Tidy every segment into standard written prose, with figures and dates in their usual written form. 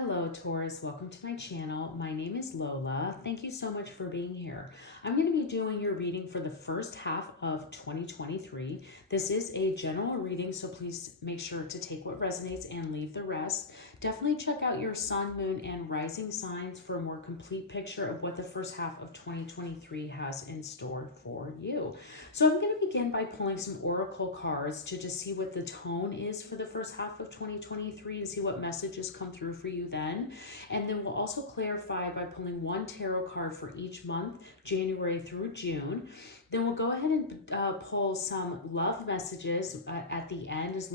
Hello Taurus, welcome to my channel. My name is Lola. Thank you so much for being here. I'm going to be doing your reading for the first half of 2023. This is a general reading, so please make sure to take what resonates and leave the rest. Definitely check out your sun, moon, and rising signs for a more complete picture of what the first half of 2023 has in store for you. So I'm going to begin by pulling some oracle cards to just see what the tone is for the first half of 2023 and see what messages come through for you then. And then we'll also clarify by pulling one tarot card for each month, January through June. Then we'll go ahead and pull some love messages at the end, as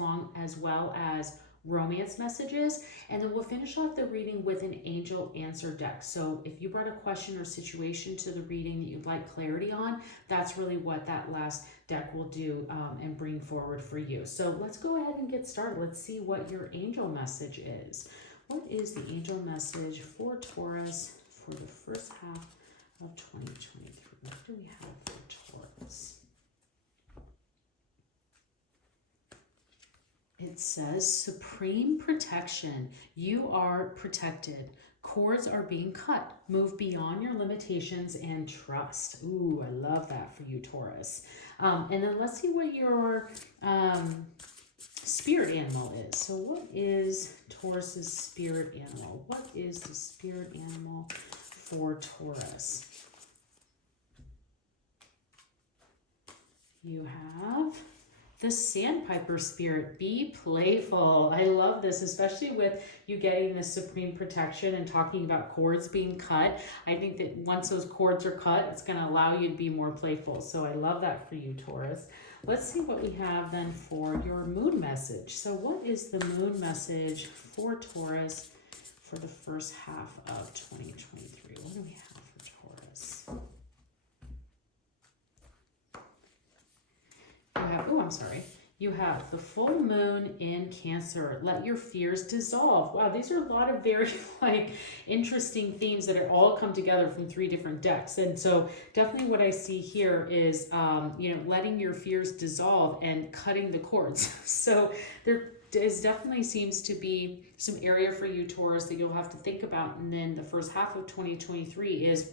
well as romance messages, and then we'll finish off the reading with an angel answer deck. So if you brought a question or situation to the reading that you'd like clarity on, that's really what that last deck will do and bring forward for you. So let's go ahead and get started. Let's see what your angel message is. What is the angel message for Taurus for the first half of 2023? What do we have for Taurus? It says supreme protection. You are protected. Cords are being cut. Move beyond your limitations and trust. Ooh, I love that for you, Taurus. And then let's see what your spirit animal is. So what is Taurus's spirit animal? What is the spirit animal for Taurus? You have the sandpiper spirit. Be playful. I love this, especially with you getting the supreme protection and talking about cords being cut. I think that once those cords are cut, it's going to allow you to be more playful. So I love that for you, Taurus. Let's see what we have then for your moon message. So what is the moon message for Taurus for the first half of 2023? What do we have for Taurus? You have the full moon in Cancer. Let your fears dissolve. Wow, these are a lot of very interesting themes that are all come together from three different decks. And so definitely what I see here is, letting your fears dissolve and cutting the cords. So there definitely seems to be some area for you, Taurus, that you'll have to think about. And then the first half of 2023 is,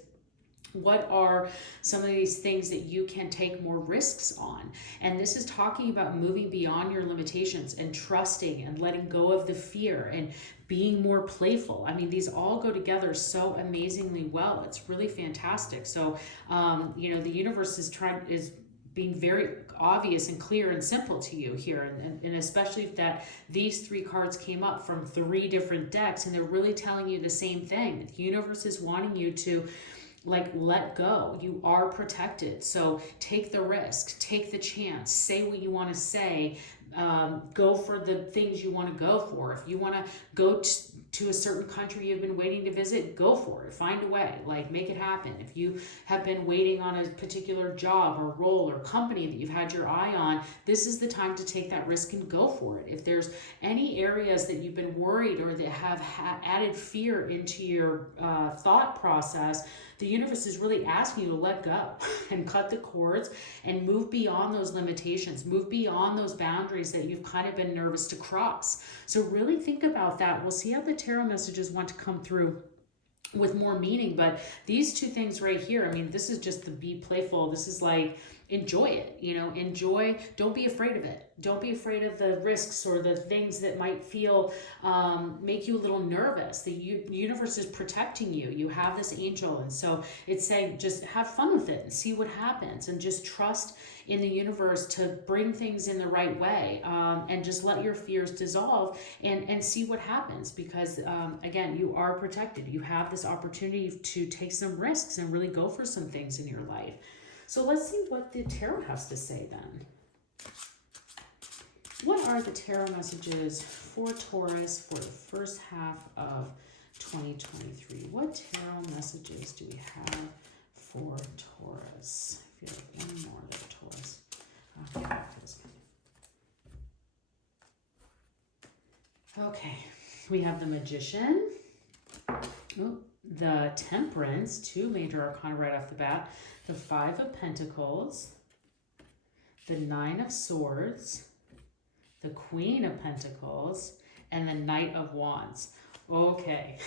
what are some of these things that you can take more risks on? And this is talking about moving beyond your limitations and trusting and letting go of the fear and being more playful. I mean, these all go together so amazingly well. It's really fantastic. So, the universe is being very obvious and clear and simple to you here. And especially if that these three cards came up from three different decks and they're really telling you the same thing. The universe is wanting you to let go. You are protected. So take the risk, take the chance, say what you want to say, go for the things you want to go for. If you want to go to a certain country you've been waiting to visit, go for it. Find a way, make it happen. If you have been waiting on a particular job or role or company that you've had your eye on, this is the time to take that risk and go for it. If there's any areas that you've been worried or that have added fear into your thought process, the universe is really asking you to let go and cut the cords and move beyond those limitations, move beyond those boundaries that you've kind of been nervous to cross. So really think about that. We'll see how the tarot messages want to come through with more meaning, but these two things right here, I mean, this is just the be playful. This is enjoy it, enjoy, don't be afraid of it. Don't be afraid of the risks or the things that might feel, make you a little nervous. The universe is protecting you. You have this angel. And so it's saying, just have fun with it and see what happens and just trust in the universe to bring things in the right way, and just let your fears dissolve and see what happens. Because again, you are protected. You have this opportunity to take some risks and really go for some things in your life. So let's see what the tarot has to say then. What are the tarot messages for Taurus for the first half of 2023? What tarot messages do we have for Taurus? I feel like one more there, Taurus. I'll get back to this one. Okay, we have the Magician. The Temperance, two major arcana right off the bat. The Five of Pentacles, the Nine of Swords, the Queen of Pentacles, and the Knight of Wands. Okay.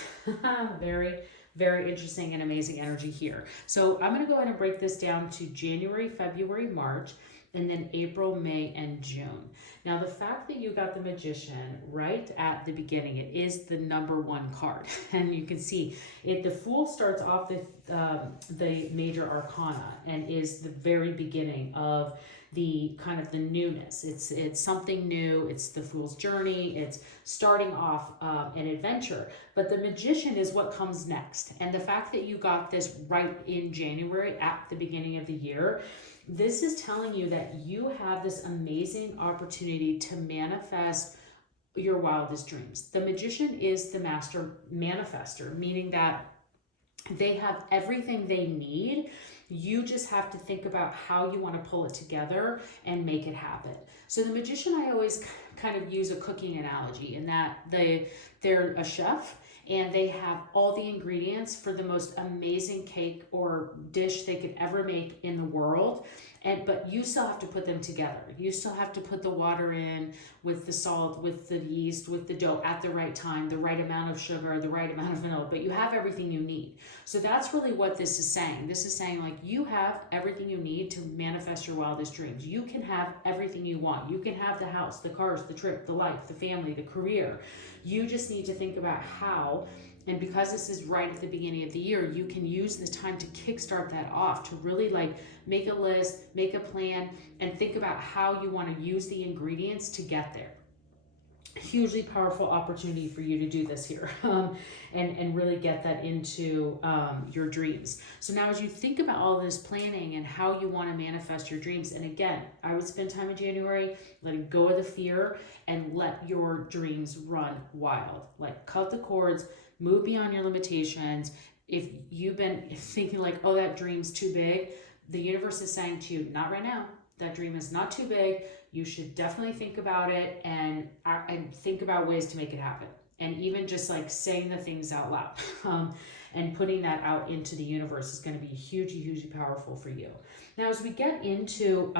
Very, very interesting and amazing energy here. So I'm going to go ahead and break this down to January, February, March, and then April, May, and June. Now, the fact that you got the Magician right at the beginning, it is the number one card. And you can see it, the Fool starts off the major arcana and is the very beginning of the kind of the newness. It's something new. It's the Fool's journey. It's starting off an adventure. But the Magician is what comes next. And the fact that you got this right in January at the beginning of the year, this is telling you that you have this amazing opportunity to manifest your wildest dreams. The Magician is the master manifester, meaning that they have everything they need. You just have to think about how you want to pull it together and make it happen. So the Magician, I always kind of use a cooking analogy in that they're a chef and they have all the ingredients for the most amazing cake or dish they could ever make in the world. But you still have to put them together. You still have to put the water in with the salt, with the yeast, with the dough at the right time, the right amount of sugar, the right amount of vanilla, but you have everything you need. So that's really what this is saying. This is saying like you have everything you need to manifest your wildest dreams. You can have everything you want. You can have the house, the cars, the trip, the life, the family, the career. You just need to think about how. And because this is right at the beginning of the year, you can use this time to kickstart that off, to really like make a list, make a plan, and think about how you want to use the ingredients to get there. Hugely powerful opportunity for you to do this here and really get that into your dreams. So now as you think about all this planning and how you want to manifest your dreams, and again, I would spend time in January letting go of the fear and let your dreams run wild. Like cut the cords, move beyond your limitations. If you've been thinking like, oh, that dream's too big, the universe is saying to you, not right now. That dream is not too big. You should definitely think about it and think about ways to make it happen. And even just like saying the things out loud and putting that out into the universe is going to be hugely, hugely powerful for you. Now, as we get into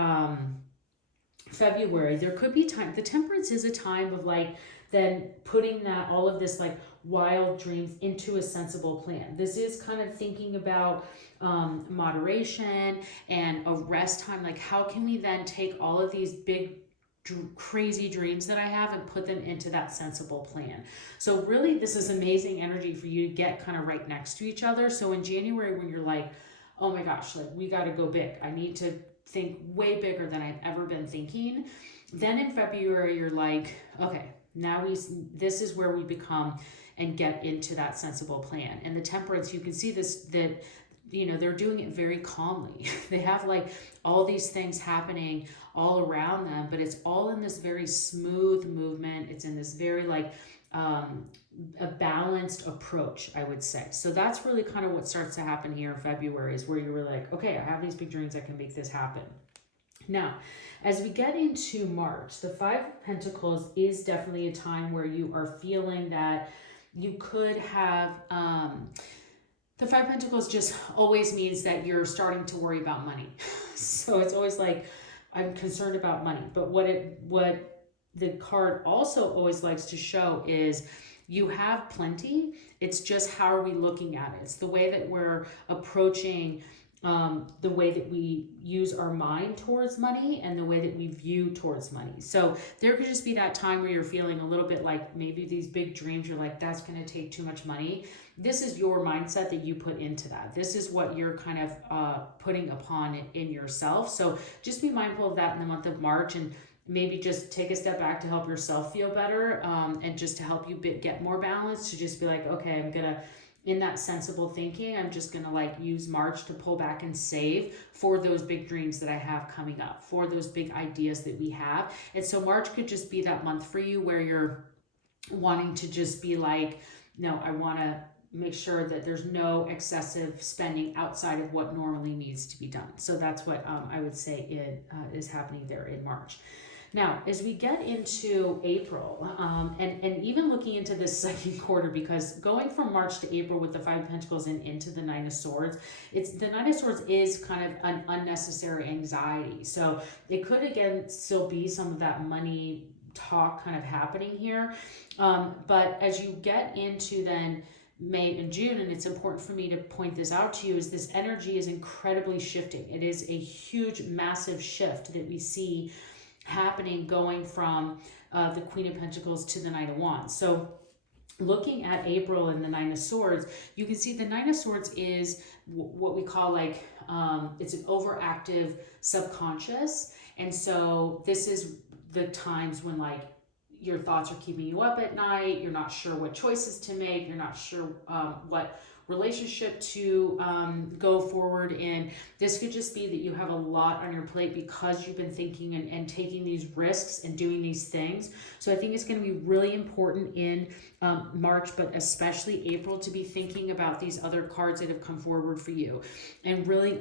February, there could be time. The Temperance is a time of like then putting that all of this like wild dreams into a sensible plan. This is kind of thinking about moderation and a rest time. Like how can we then take all of these big crazy dreams that I have and put them into that sensible plan. So really this is amazing energy for you to get kind of right next to each other. So in January when you're like, oh my gosh, like we got to go big. I need to think way bigger than I've ever been thinking. Then in February you're like, okay, now this is where we become and get into that sensible plan. And the Temperance, you can see this, that you know, they're doing it very calmly. They have like all these things happening all around them, but it's all in this very smooth movement. It's in this very like a balanced approach, I would say. So that's really kind of what starts to happen here in February, is where you're like, okay, I have these big dreams, I can make this happen. Now, as we get into March, the Five of Pentacles is definitely a time where you are feeling that you could have, the Five of Pentacles just always means that you're starting to worry about money. So it's always like, I'm concerned about money. But what the card also always likes to show is you have plenty. It's just how are we looking at it? It's the way that we're approaching the way that we use our mind towards money and the way that we view towards money. So there could just be that time where you're feeling a little bit like maybe these big dreams, you're like, that's going to take too much money. This is your mindset that you put into that. This is what you're kind of putting upon it in yourself. So just be mindful of that in the month of March, and maybe just take a step back to help yourself feel better and just to help you get more balance, to just be like, okay, I'm going to, in that sensible thinking, I'm just going to like use March to pull back and save for those big dreams that I have coming up, for those big ideas that we have. And so March could just be that month for you where you're wanting to just be like, no, I want to make sure that there's no excessive spending outside of what normally needs to be done. So that's what I would say is happening there in March. Now, as we get into April, and even looking into this second quarter, because going from March to April with the Five of Pentacles and into the Nine of Swords, the Nine of Swords is kind of an unnecessary anxiety. So it could, again, still be some of that money talk kind of happening here. But as you get into then May and June, and it's important for me to point this out to you, is this energy is incredibly shifting. It is a huge, massive shift that we see happening going from the Queen of Pentacles to the Knight of Wands. So looking at April and the Nine of Swords, you can see the Nine of Swords is what we call like, it's an overactive subconscious. And so this is the times when like your thoughts are keeping you up at night, you're not sure what choices to make, you're not sure what relationship to go forward in. This could just be that you have a lot on your plate because you've been thinking and taking these risks and doing these things. So I think it's going to be really important in March, but especially April, to be thinking about these other cards that have come forward for you, and really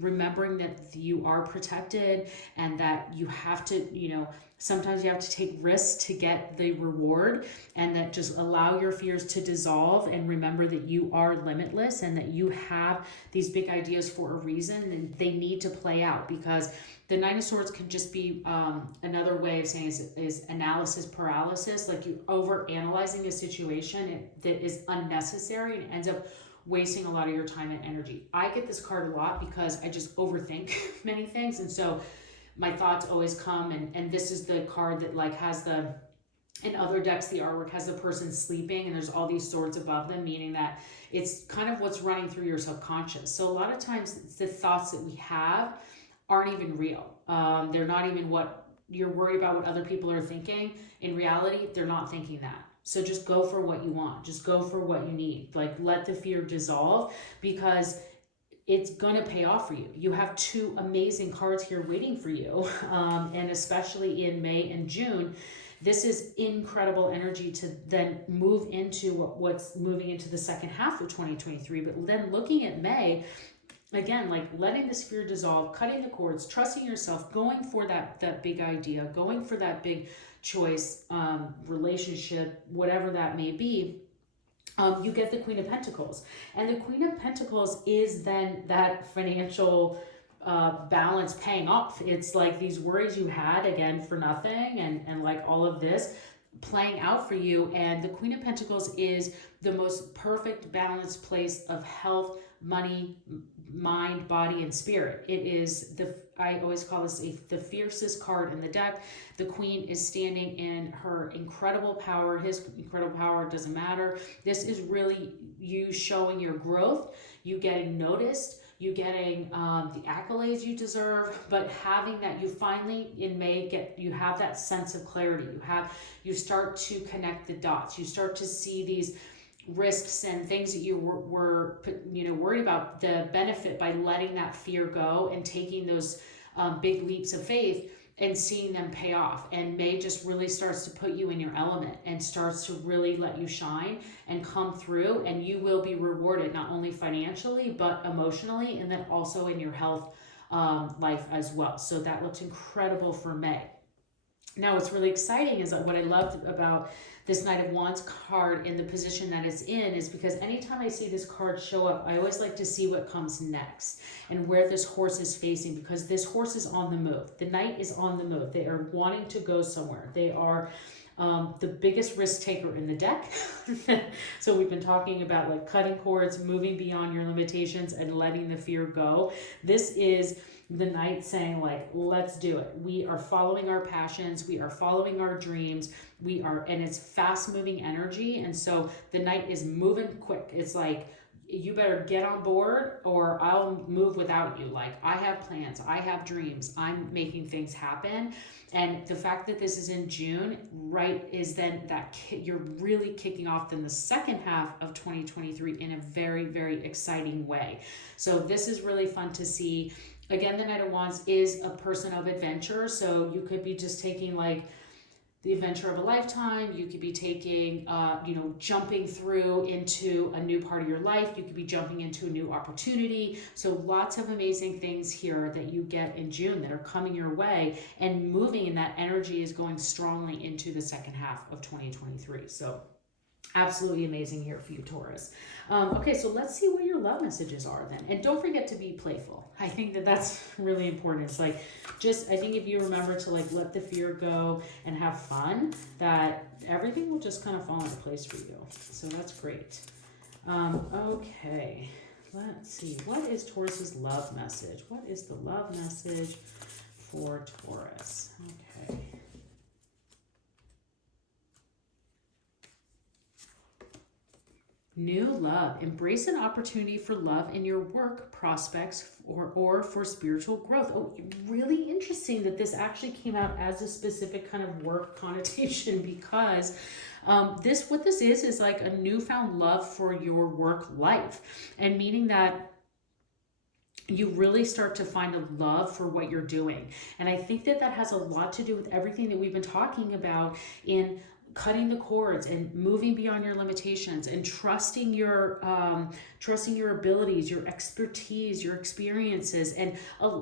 remembering that you are protected, and that you have to, sometimes you have to take risks to get the reward, and that just allow your fears to dissolve, and remember that you are limitless and that you have these big ideas for a reason, and they need to play out. Because the Nine of Swords can just be another way of saying is analysis paralysis, like you over analyzing a situation that is unnecessary and ends up wasting a lot of your time and energy. I get this card a lot because I just overthink many things, and so my thoughts always come, and this is the card that like has in other decks, the artwork has the person sleeping and there's all these swords above them, meaning that it's kind of what's running through your subconscious. So a lot of times the thoughts that we have aren't even real. They're not even what you're worried about, what other people are thinking. In reality, they're not thinking that. So just go for what you want. Just go for what you need. Like, let the fear dissolve, because it's going to pay off for you. You have two amazing cards here waiting for you. And especially in May and June, this is incredible energy to then move into what's moving into the second half of 2023. But then looking at May, again, like letting this fear dissolve, cutting the cords, trusting yourself, going for that big idea, going for that big choice, relationship, whatever that may be. You get the Queen of Pentacles. And the Queen of Pentacles is then that financial balance paying off. It's like these worries you had, again, for nothing, and like all of this playing out for you. And the Queen of Pentacles is the most perfect balanced place of health, money, mind, body, and spirit. It is I always call this the fiercest card in the deck. The Queen is standing in her incredible power. His incredible power doesn't matter. This is really you showing your growth, you getting noticed, you getting the accolades you deserve, but having that, you finally in May you have that sense of clarity. You start to connect the dots. You start to see these risks and things that you were worried about, the benefit by letting that fear go and taking those big leaps of faith and seeing them pay off. And May just really starts to put you in your element and starts to really let you shine and come through, and you will be rewarded not only financially but emotionally, and then also in your health life as well. So that looks incredible for May. Now, what's really exciting is that what I loved about this Knight of Wands card in the position that it's in is because anytime I see this card show up, I always like to see what comes next and where this horse is facing, because this horse is on the move. The Knight is on the move. They are wanting to go somewhere. They are the biggest risk taker in the deck. So we've been talking about like cutting cords, moving beyond your limitations, and letting the fear go. This is the Knight saying like, let's do it. We are following our passions. We are following our dreams. And it's fast moving energy. And so the Knight is moving quick. It's like, you better get on board or I'll move without you. Like, I have plans. I have dreams. I'm making things happen. And the fact that this is in June, right, is then that you're really kicking off then the second half of 2023 in a very, very exciting way. So this is really fun to see. Again, the Knight of Wands is a person of adventure. So you could be just taking like the adventure of a lifetime. You could be taking, jumping through into a new part of your life. You could be jumping into a new opportunity. So lots of amazing things here that you get in June that are coming your way, and moving in that energy is going strongly into the second half of 2023. So Absolutely amazing here for you, Taurus. Okay, so let's see what your love messages are then. And don't forget to be playful. I think that that's really important. It's like, just, I think if you remember to like let the fear go and have fun, that everything will just kind of fall into place for you. So that's great. Okay, let's see. What is Taurus's love message? What is the love message for Taurus? Okay. New love. Embrace an opportunity for love in your work prospects or for spiritual growth. Oh, really interesting that this actually came out as a specific kind of work connotation, because what this is like a newfound love for your work life, and meaning that you really start to find a love for what you're doing. And I think that that has a lot to do with everything that we've been talking about in cutting the cords and moving beyond your limitations and trusting your abilities, your expertise, your experiences, and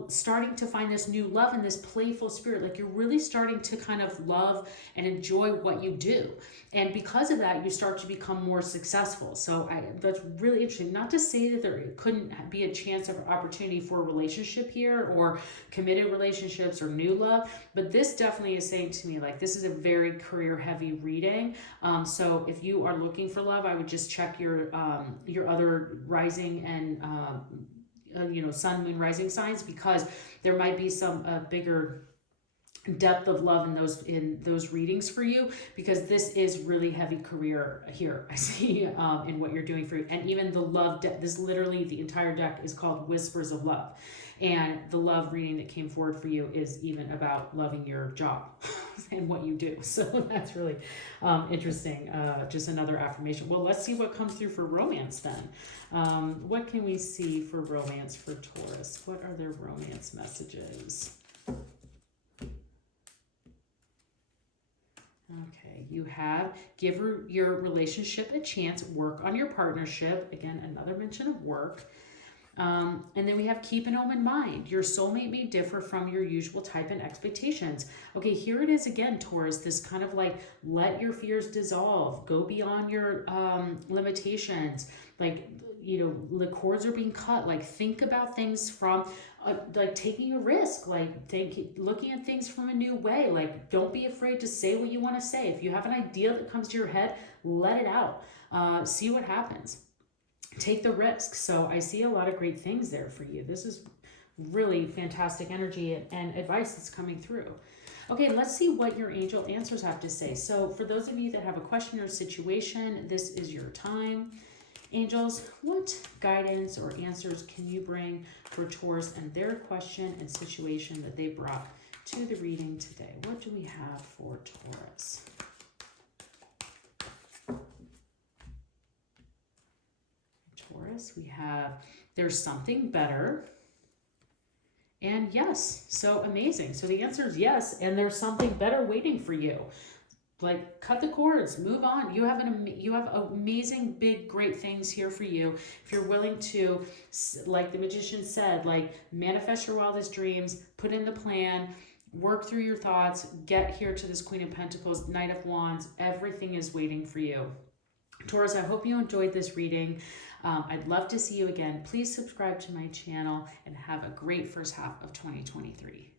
starting to find this new love and this playful spirit. Like you're really starting to kind of love and enjoy what you do. And because of that, you start to become more successful. So that's really interesting. Not to say that there couldn't be a chance of opportunity for a relationship here, or committed relationships, or new love, but this definitely is saying to me, like, this is a very career heavy reading. So if you are looking for love, I would just check your other rising and sun, moon, rising signs, because there might be some bigger depth of love in those readings for you, because this is really heavy career here. I see in what you're doing for you. And even the love deck, this literally, the entire deck is called Whispers of Love, and the love reading that came forward for you is even about loving your job and what you do. So that's really interesting. Just another affirmation. Well, let's see what comes through for romance then. What can we see for romance for Taurus? What are their romance messages? Okay, you have give your relationship a chance, work on your partnership. Again, another mention of work. And then we have keep an open mind. Your soulmate may differ from your usual type and expectations. Okay, here it is again, Taurus, this kind of like, let your fears dissolve, go beyond your limitations. Like, the cords are being cut. Like, think about things from like taking a risk, like looking at things from a new way. Like, don't be afraid to say what you want to say. If you have an idea that comes to your head, let it out. See what happens. Take the risk. So I see a lot of great things there for you. This is really fantastic energy and advice that's coming through. Okay, let's see what your angel answers have to say. So for those of you that have a question or situation, this is your time. Angels, what guidance or answers can you bring for Taurus and their question and situation that they brought to the reading today? What do we have for Taurus? Taurus, we have there's something better. And yes, so amazing. So the answer is yes, and there's something better waiting for you. Like, cut the cords, move on. You have amazing, big, great things here for you. If you're willing to, like the magician said, like, manifest your wildest dreams, put in the plan, work through your thoughts, get here to this Queen of Pentacles, Knight of Wands. Everything is waiting for you. Taurus, I hope you enjoyed this reading. I'd love to see you again. Please subscribe to my channel and have a great first half of 2023.